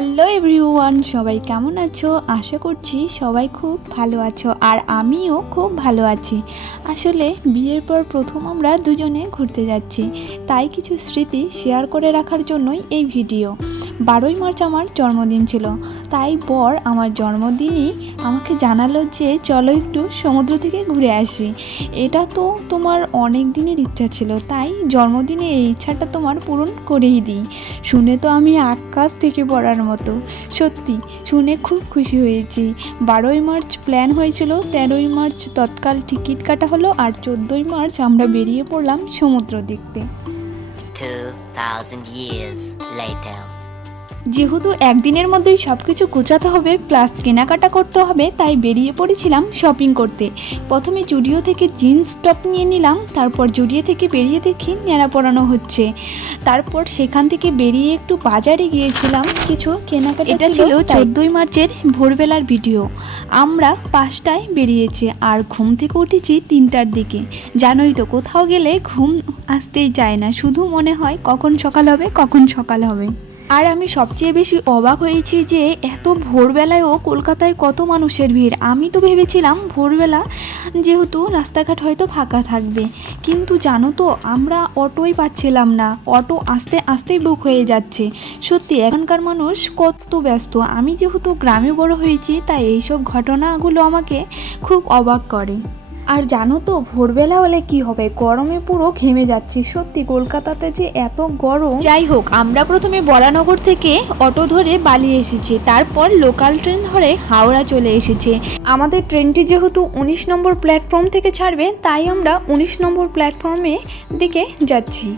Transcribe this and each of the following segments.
Hello everyone, সবাই কেমন আছো? আশা করছি সবাই খুব ভালো আছো, আর আমিও খুব ভালো আছি। আসলে বিয়ের পর প্রথম আমরা দুজনে ঘুরতে যাচ্ছি, তাই কিছু স্মৃতি শেয়ার করে রাখার জন্যই এই ভিডিও। 12ই মার্চ আমার জন্মদিন ছিল, তাই বর আমার জন্মদিনই আমাকে জানালো যে চলো একটু সমুদ্র থেকে ঘুরে আসি। এটা তো তোমার অনেক দিনের ইচ্ছা ছিল, তাই জন্মদিনে এই ইচ্ছাটা তোমার পূরণ করেই দিই। শুনে তো আমি আকাশ থেকে পড়ার মতো, সত্যি শুনে খুব খুশি হয়েছি। 12ই মার্চ প্ল্যান হয়েছিল, 13ই মার্চ তৎকাল টিকিট কাটা হলো, আর 14ই মার্চ আমরা বেরিয়ে পড়লাম সমুদ্র দেখতে। 2000 years later. যেহেতু একদিনের মধ্যেই সব কিছু গোছাতে হবে প্লাস কেনাকাটা করতে হবে, তাই বেরিয়ে পড়েছিলাম শপিং করতে। প্রথমে জুডিও থেকে জিন্স টপ নিয়ে নিলাম, তারপর জুডিও থেকে বেরিয়ে দেখি নেড়া পরানো হচ্ছে। তারপর সেখান থেকে বেরিয়ে একটু বাজারে গিয়েছিলাম, কিছু কেনাকাটা। এটা ছিল 14ই মার্চের ভোরবেলার ভিডিও। আমরা 5টায় বেরিয়েছি আর ঘুম থেকে উঠেছি 3টার দিকে। জানোই তো, কোথাও গেলে ঘুম আসতেই চায় না, শুধু মনে হয় কখন সকাল হবে, কখন সকাল হবে। আর আমি সবচেয়ে বেশি অবাক হয়েছি যে এত ভোরবেলায়ও কলকাতায় কত মানুষের ভিড়। আমি তো ভেবেছিলাম ভোরবেলা যেহেতু রাস্তাঘাট হয়তো ফাঁকা থাকবে, কিন্তু জানো তো আমরা অটোই পাচ্ছিলাম না, অটো আস্তে আস্তেই বুক হয়ে যাচ্ছে। সত্যি এখানকার মানুষ কত ব্যস্ত। আমি যেহেতু গ্রামে বড় হয়েছি, তাই এইসব ঘটনাগুলো আমাকে খুব অবাক করে। আর জানো তো ভোরবেলা হলে কি হবে, গরমে পুরো ঘেমে যাচ্ছি। সত্যি কলকাতাতে যে এত গরম। যাই হোক, আমরা প্রথমে বরানগর থেকে অটো ধরে বালি এসেছি, তারপর লোকাল ট্রেন ধরে হাওড়া চলে এসেছে। আমাদের ট্রেনটি যেহেতু 19 নম্বর প্ল্যাটফর্ম থেকে ছাড়বে, তাই আমরা 19 নম্বর প্ল্যাটফর্মে দিকে যাচ্ছি।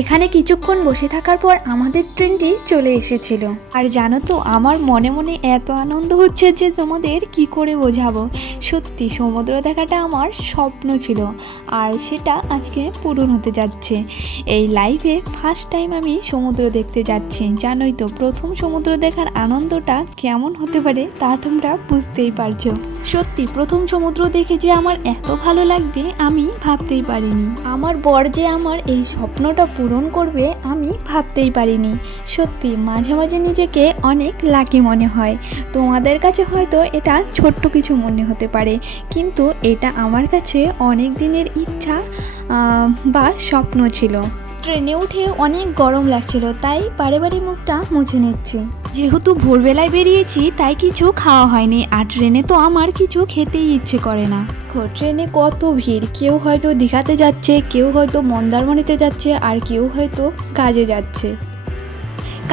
এখানে কিছুক্ষণ বসে থাকার পর আমাদের ট্রেনটি চলে এসেছিল। আর জানো তো আমার মনে মনে এত আনন্দ হচ্ছে যে তোমাদের কি করে বোঝাবো। সত্যি সমুদ্র দেখাটা আমার স্বপ্ন ছিল, আর সেটা আজকে পূরণ হতে যাচ্ছে। এই লাইফে ফার্স্ট টাইম আমি সমুদ্র দেখতে যাচ্ছি। জানোই তো প্রথম সমুদ্র দেখার আনন্দটা কেমন হতে পারে তা তোমরা বুঝতেই পারছো। সত্যি প্রথম সমুদ্র দেখে যে আমার এত ভালো লাগবে আমি ভাবতেই পারিনি। আমার বর যে আমার এই স্বপ্নটা পূরণ করবে আমি ভাবতেই পারিনি। সত্যি মাঝে মাঝে নিজেকে অনেক লাকি মনে হয়। তোমাদের কাছে হয়তো এটা ছোট্ট কিছু মনে হতে পারে, কিন্তু এটা আমার কাছে অনেক দিনের ইচ্ছা বা স্বপ্ন ছিল। ট্রেনে উঠে অনেক গরম লাগছিল, তাই বারে বারে মুখটা মুছে নিচ্ছি। যেহেতু ভোরবেলায় বেরিয়েছি তাই কিছু খাওয়া হয়নি, আর ট্রেনে তো আমার কিছু খেতেই ইচ্ছে করে না। ট্রেনে কত ভিড়, কেউ হয়তো দীঘাতে যাচ্ছে, কেউ হয়তো মন্দারমণিতে যাচ্ছে, আর কেউ হয়তো কাজে যাচ্ছে।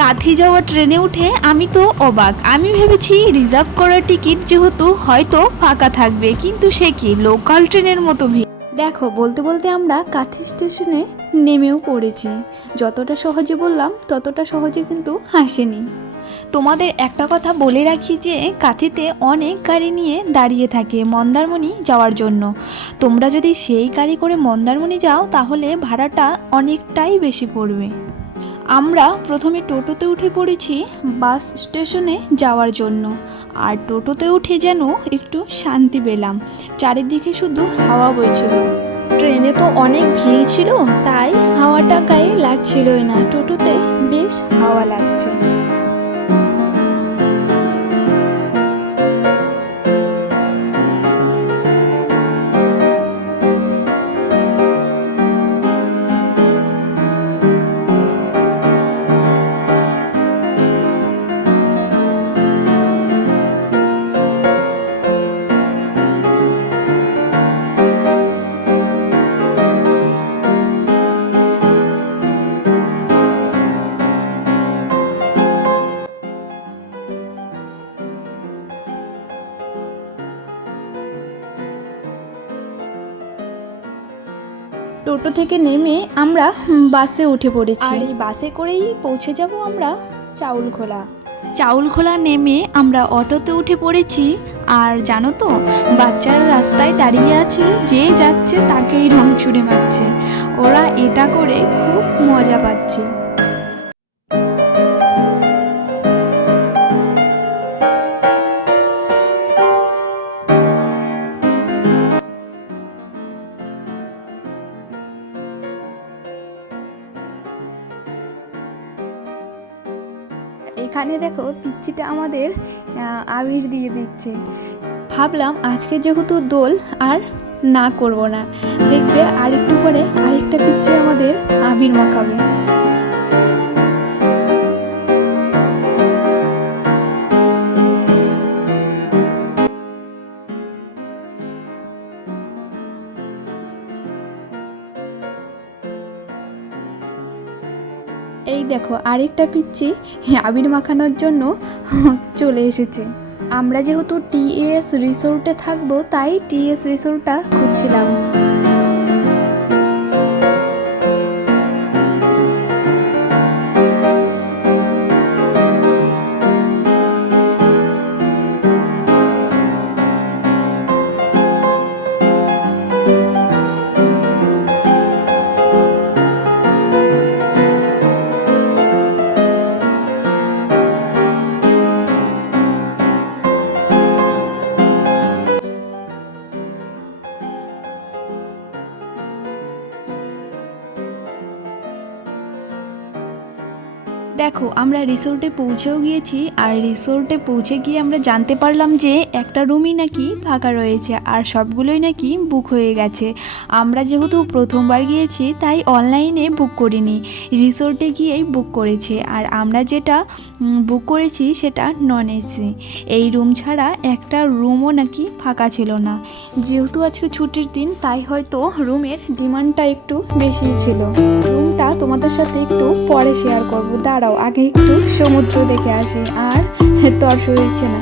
কাঁথি যাওয়া ট্রেনে উঠে আমি তো অবাক। আমি ভেবেছি রিজার্ভ করা টিকিট যেহেতু হয়তো ফাঁকা থাকবে, কিন্তু সে কি লোকাল ট্রেনের মতো ভিড়। দেখো বলতে বলতে আমরা কাঁথি স্টেশনে নেমেও পড়েছি। যতটা সহজে বললাম ততটা সহজে কিন্তু হাসেনি। তোমাদের একটা কথা বলে রাখি যে কাঁথিতে অনেক গাড়ি নিয়ে দাঁড়িয়ে থাকে মন্দারমণি যাওয়ার জন্য। তোমরা যদি সেই গাড়ি করে মন্দারমণি যাও তাহলে ভাড়াটা অনেকটাই বেশি পড়বে। আমরা প্রথমে টোটোতে উঠে পড়েছি বাস স্টেশনে যাওয়ার জন্য, আর টোটোতে উঠে যেন একটু শান্তি পেলাম। চারিদিকে শুধু হাওয়া বইছিল। ট্রেনে তো অনেক ভিড় ছিল, তাই হাওয়াটা গায়ে লাগছিলই না। টোটোতে বেশ হাওয়া লাগছে। টোটো থেকে নেমে আমরা বাসে উঠে পড়েছি, আর এই বাসে করেই পৌঁছে যাব আমরা চাউলখোলা। চাউলখোলা নেমে আমরা অটোতে উঠে পড়েছি। আর জানো তো বাচ্চারা রাস্তায় দাঁড়িয়ে আছে, যে যাচ্ছে তাকেই রং ছুঁড়ে মারছে। ওরা এটা করে খুব মজা পাচ্ছে। এখানে দেখো পিচ্চিটা আমাদের আবির দিয়ে দিচ্ছে। ভাবলাম আজকে যেহেতু দোল আর না করব না, দেখবে আরেকটু পরে আরেকটা পিচ্চি আমাদের আবির মাখাবে। এই দেখো আরেকটা পিচ্চি আবির মাখানোর জন্য চলে এসেছে। আমরা যেহেতু টিএস রিসোর্টে থাকবো তাই টিএস রিসোর্টটা খুঁজছিলাম। দেখো আমরা রিসোর্টে পৌঁছেও গিয়েছি, আর রিসোর্টে পৌঁছে গিয়ে আমরা জানতে পারলাম যে একটা রুমই নাকি ফাঁকা রয়েছে আর সবগুলোই নাকি বুক হয়ে গেছে। আমরা যেহেতু প্রথমবার গিয়েছি তাই অনলাইনে বুক করিনি, রিসোর্টে গিয়েই বুক করেছি। আর আমরা যেটা বুক করেছি সেটা নন এসি। এই রুম ছাড়া একটা রুমও নাকি ফাঁকা ছিল না। যেহেতু আজকে ছুটির দিন তাই হয়তো রুমের ডিমান্ডটা একটু বেশি ছিল। রুমটা তোমাদের সাথে একটু পরে শেয়ার করবো, দাঁড়াও আগে একটু সমুদ্র দেখে আসি। আর তর সইছে না।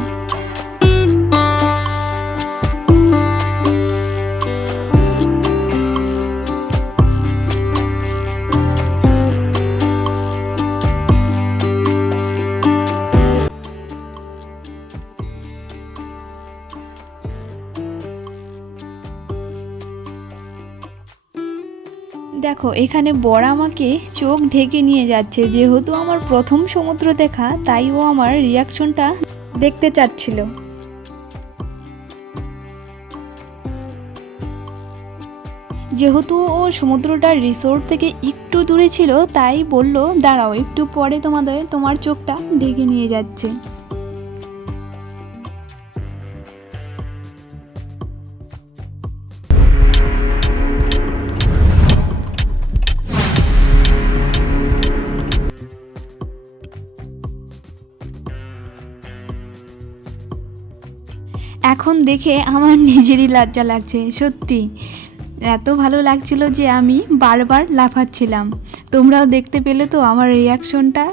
দেখো এখানে বর আমাকে চোখ ঢেকে নিয়ে যাচ্ছে, যেহেতু আমার প্রথম সমুদ্র দেখা তাই ও আমার রিয়াকশনটা দেখতে চাচ্ছিল। যেহেতু ও সমুদ্রটা রিসোর্ট থেকে একটু দূরে ছিল তাই বলল দাঁড়াও একটু পরে তোমার চোখটা ঢেকে নিয়ে যাচ্ছে। এখন দেখে আমার নিজেরই লজ্জা লাগছে, সত্যি এত ভালো লাগছিল যে আমি বারবার লাফাচ্ছিলাম। তোমরাও দেখতে পেলে তো আমার রিয়াকশনটা।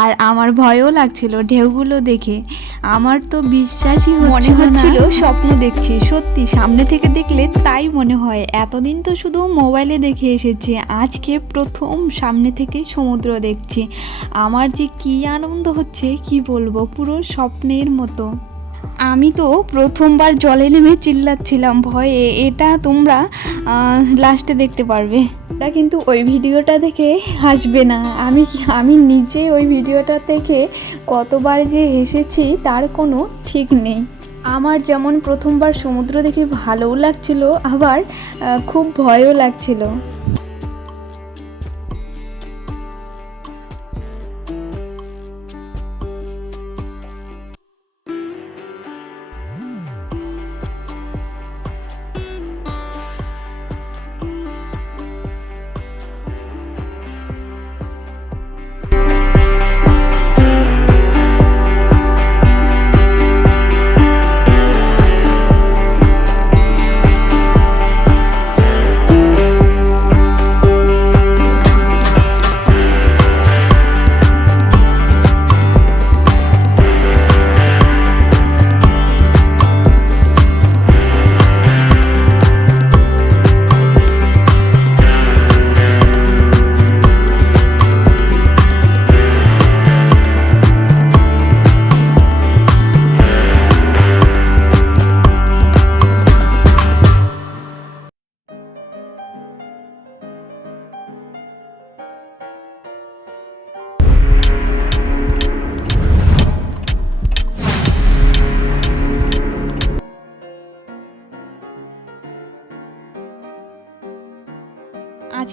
আর আমার ভয়ও লাগছিল ঢেউগুলো দেখে, আমার তো বিশ্বাসই মনে হচ্ছিল স্বপ্ন দেখছি। সত্যি সামনে থেকে দেখলে তাই মনে হয়। এতদিন তো শুধু মোবাইলে দেখে এসেছি, আজকে প্রথম সামনে থেকে সমুদ্র দেখছি। আমার যে কী আনন্দ হচ্ছে কি বলবো, পুরো স্বপ্নের মতো। আমি তো প্রথমবার জলে নেমে চিল্লাচ্ছিলাম ভয়ে, এটা তোমরা লাস্টে দেখতে পারবে। ওটা কিন্তু ওই ভিডিওটা দেখে হাসবে না। আমি নিজে ওই ভিডিওটা দেখে কতবার যে হেসেছি তার কোনো ঠিক নেই। আমার যেমন প্রথমবার সমুদ্র দেখে ভালোও লাগছিল, আবার খুব ভয়ও লাগছিল।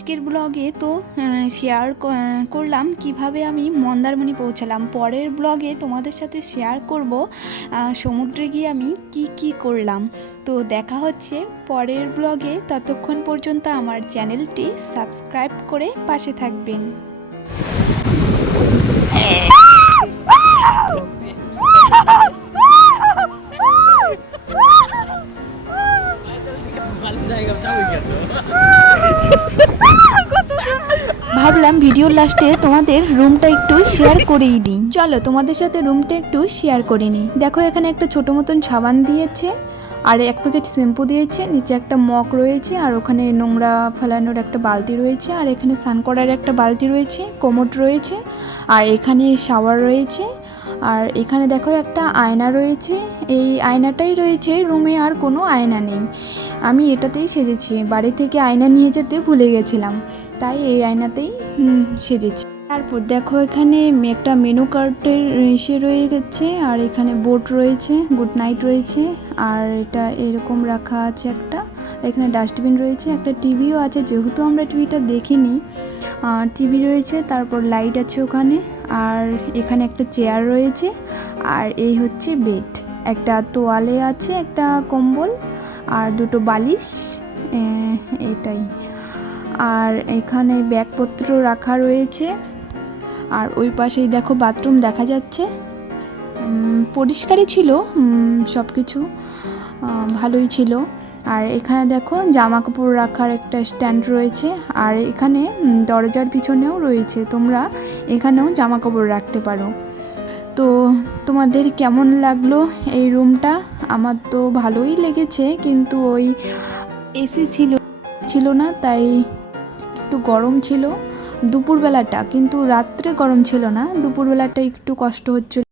আজকের ব্লগে তো শেয়ার করলাম কিভাবে আমি মন্দারমণি পৌঁছালাম। পরের ব্লগে তোমাদের সাথে শেয়ার করব সমুদ্রে গিয়ে আমি কি করলাম। তো দেখা হচ্ছে পরের ব্লগে, ততক্ষণ পর্যন্ত আমার চ্যানেলটি সাবস্ক্রাইব করে পাশে থাকবেন। ভাবলাম ভিডিওর লাস্টে তোমাদের রুমটা একটু শেয়ার করেই দিই। চলো তোমাদের সাথে রুমটা একটু শেয়ার করে নিই। দেখো এখানে একটা ছোটো মতন সাবান দিয়েছে, আর এক প্যাকেট শ্যাম্পু দিয়েছে, নিচে একটা মগ রয়েছে, আর ওখানে নোংরা ফেলানোর একটা বালতি রয়েছে, আর এখানে স্নান করার একটা বালতি রয়েছে, কোমোড রয়েছে, আর এখানে শাওয়ার রয়েছে, আর এখানে দেখো একটা আয়না রয়েছে। এই আয়নাটাই রয়েছে রুমে, আর কোনো আয়না নেই। আমি এটাতেই সেজেছি, বাড়ি থেকে আয়না নিয়ে যেতে ভুলে গেছিলাম, তাই এই আয়নাতেই সেজেছি। তারপর দেখো এখানে একটা মেনু কার্ডের এসে রয়ে গেছে, আর এখানে বোর্ড রয়েছে, গুড নাইট রয়েছে, আর এটা এরকম রাখা আছে একটা। এখানে ডাস্টবিন রয়েছে, একটা টিভিও আছে, যেহেতু আমরা টিভিটা দেখিনি, টিভি রয়েছে, তারপর লাইট আছে ওখানে, আর এখানে একটা চেয়ার রয়েছে, আর এই হচ্ছে বেড, একটা তোয়ালে আছে, একটা কম্বল, আর দুটো বালিশ, এটাই। আর এখানে ব্যাগপত্র রাখা রয়েছে, আর ওই পাশেই দেখো বাথরুম দেখা যাচ্ছে। পরিষ্কারই ছিল, সব কিছু ভালোই ছিল। আর এখানে দেখো জামা কাপড় রাখার একটা স্ট্যান্ড রয়েছে, আর এখানে দরজার পিছনেও রয়েছে, তোমরা এখানেও জামা কাপড় রাখতে পারো। তো তোমাদের কেমন লাগলো এই রুমটা? আমার তো ভালোই লেগেছে, কিন্তু ওই এসি ছিল না, তাই একটু গরম ছিল দুপুরবেলাটা, কিন্তু রাত্রে গরম ছিল না, দুপুরবেলাটা একটু কষ্ট হচ্ছিল।